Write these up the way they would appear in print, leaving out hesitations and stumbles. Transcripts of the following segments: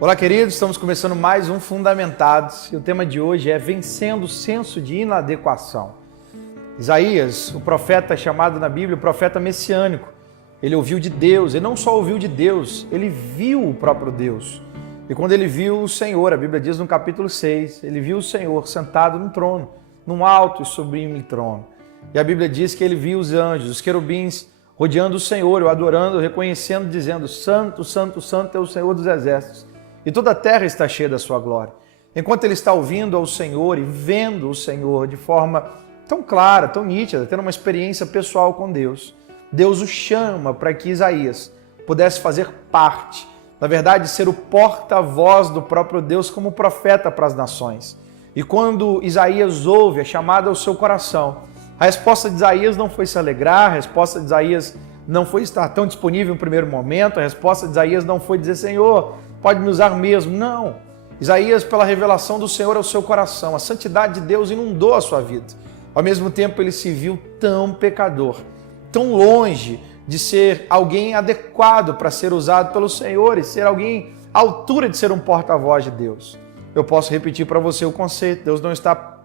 Olá, queridos, estamos começando mais um Fundamentados e o tema de hoje é Vencendo o Senso de Inadequação. Isaías, o profeta chamado na Bíblia, o profeta messiânico, ele ouviu de Deus, ele não só ouviu de Deus, ele viu o próprio Deus. E quando ele viu o Senhor, a Bíblia diz no capítulo 6, ele viu o Senhor sentado no trono, num alto e sublime trono. E a Bíblia diz que ele viu os anjos, os querubins, rodeando o Senhor, o adorando, reconhecendo, dizendo: Santo, Santo, Santo é o Senhor dos exércitos. E toda a terra está cheia da sua glória. Enquanto ele está ouvindo ao Senhor e vendo o Senhor de forma tão clara, tão nítida, tendo uma experiência pessoal com Deus, Deus o chama para que Isaías pudesse fazer parte, na verdade, ser o porta-voz do próprio Deus como profeta para as nações. E quando Isaías ouve a chamada ao seu coração, a resposta de Isaías não foi se alegrar, a resposta de Isaías não foi estar tão disponível no primeiro momento, a resposta de Isaías não foi dizer: Senhor, pode me usar mesmo. Não. Isaías, pela revelação do Senhor ao seu coração, a santidade de Deus inundou a sua vida. Ao mesmo tempo, ele se viu tão pecador, tão longe de ser alguém adequado para ser usado pelo Senhor e ser alguém à altura de ser um porta-voz de Deus. Eu posso repetir para você o conceito: Deus não está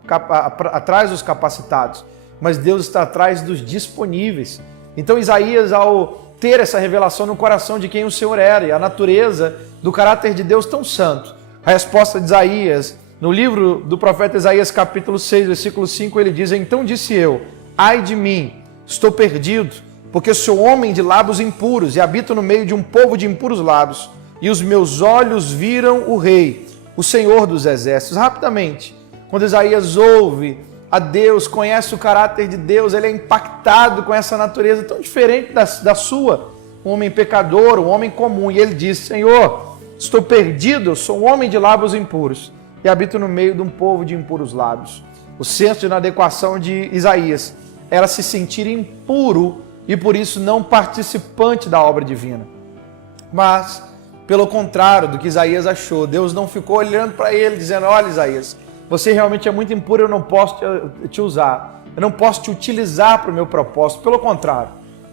atrás dos capacitados, mas Deus está atrás dos disponíveis. Então Isaías, ao ter essa revelação no coração de quem o Senhor era e a natureza do caráter de Deus tão santo, a resposta de Isaías, no livro do profeta Isaías, capítulo 6, versículo 5, ele diz: Então disse eu, ai de mim, estou perdido, porque sou homem de lábios impuros e habito no meio de um povo de impuros lábios, e os meus olhos viram o Rei, o Senhor dos exércitos. Rapidamente, quando Isaías ouve a Deus, conhece o caráter de Deus, ele é impactado com essa natureza tão diferente da sua, um homem pecador, um homem comum, e ele diz: Senhor, estou perdido, eu sou um homem de lábios impuros e habito no meio de um povo de impuros lábios. O senso de inadequação de Isaías era se sentir impuro e por isso não participante da obra divina. Mas, pelo contrário do que Isaías achou, Deus não ficou olhando para ele dizendo: olha, Isaías, você realmente é muito impuro, eu não posso te usar, eu não posso te utilizar para o meu propósito. Pelo contrário,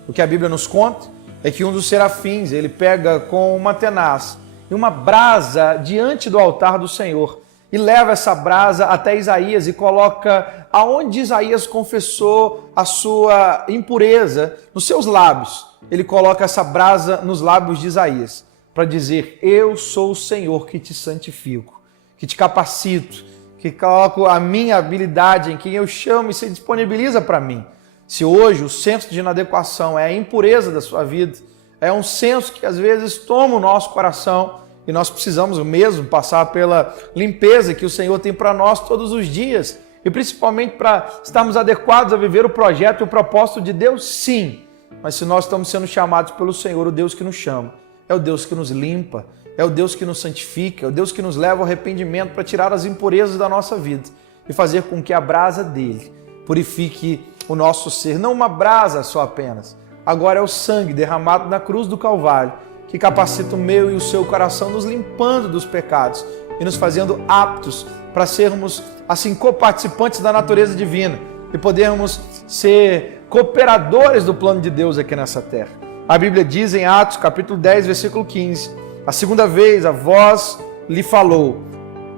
o que a Bíblia nos conta é que um dos serafins, ele pega com uma tenaz e uma brasa diante do altar do Senhor e leva essa brasa até Isaías e coloca aonde Isaías confessou a sua impureza, nos seus lábios. Ele coloca essa brasa nos lábios de Isaías para dizer: eu sou o Senhor que te santifico, que te capacito, que coloco a minha habilidade em quem eu chamo e se disponibiliza para mim. Se hoje o senso de inadequação é a impureza da sua vida, é um senso que às vezes toma o nosso coração e nós precisamos mesmo passar pela limpeza que o Senhor tem para nós todos os dias e principalmente para estarmos adequados a viver o projeto e o propósito de Deus, sim. Mas se nós estamos sendo chamados pelo Senhor, o Deus que nos chama, é o Deus que nos limpa, é o Deus que nos santifica, é o Deus que nos leva ao arrependimento para tirar as impurezas da nossa vida e fazer com que a brasa dele purifique o nosso ser. Não uma brasa só apenas, agora é o sangue derramado na cruz do Calvário que capacita o meu e o seu coração, nos limpando dos pecados e nos fazendo aptos para sermos assim coparticipantes da natureza divina e podermos ser cooperadores do plano de Deus aqui nessa terra. A Bíblia diz em Atos capítulo 10, versículo 15: a segunda vez a voz lhe falou: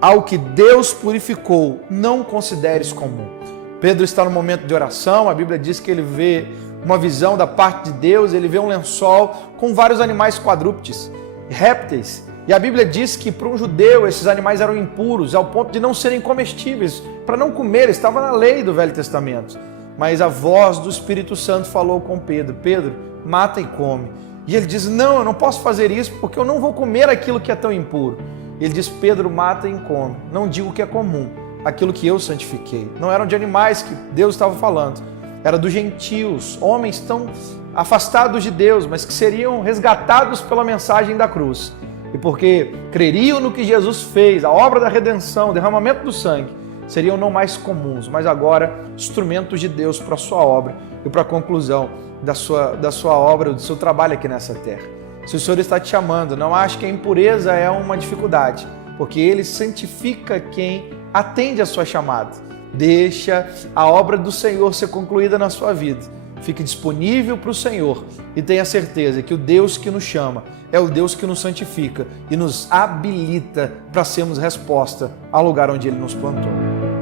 ao que Deus purificou, não consideres comum. Pedro está no momento de oração, a Bíblia diz que ele vê uma visão da parte de Deus, ele vê um lençol com vários animais quadrúpedes, répteis, e a Bíblia diz que para um judeu esses animais eram impuros, ao ponto de não serem comestíveis, para não comer, estava na lei do Velho Testamento. Mas a voz do Espírito Santo falou com Pedro: Pedro, mata e come. E ele diz: não, eu não posso fazer isso porque eu não vou comer aquilo que é tão impuro. Ele diz: Pedro, mata e come. Não digo que é comum, aquilo que eu santifiquei. Não eram de animais que Deus estava falando, era dos gentios, homens tão afastados de Deus, mas que seriam resgatados pela mensagem da cruz. E porque creriam no que Jesus fez, a obra da redenção, o derramamento do sangue, seriam não mais comuns, mas agora instrumentos de Deus para a sua obra e para a conclusão da sua obra, do seu trabalho aqui nessa terra. Se o Senhor está te chamando, não ache que a impureza é uma dificuldade, porque Ele santifica quem atende a sua chamada. Deixa a obra do Senhor ser concluída na sua vida. fique disponível para o Senhor e tenha certeza que o Deus que nos chama é o Deus que nos santifica e nos habilita para sermos resposta ao lugar onde Ele nos plantou.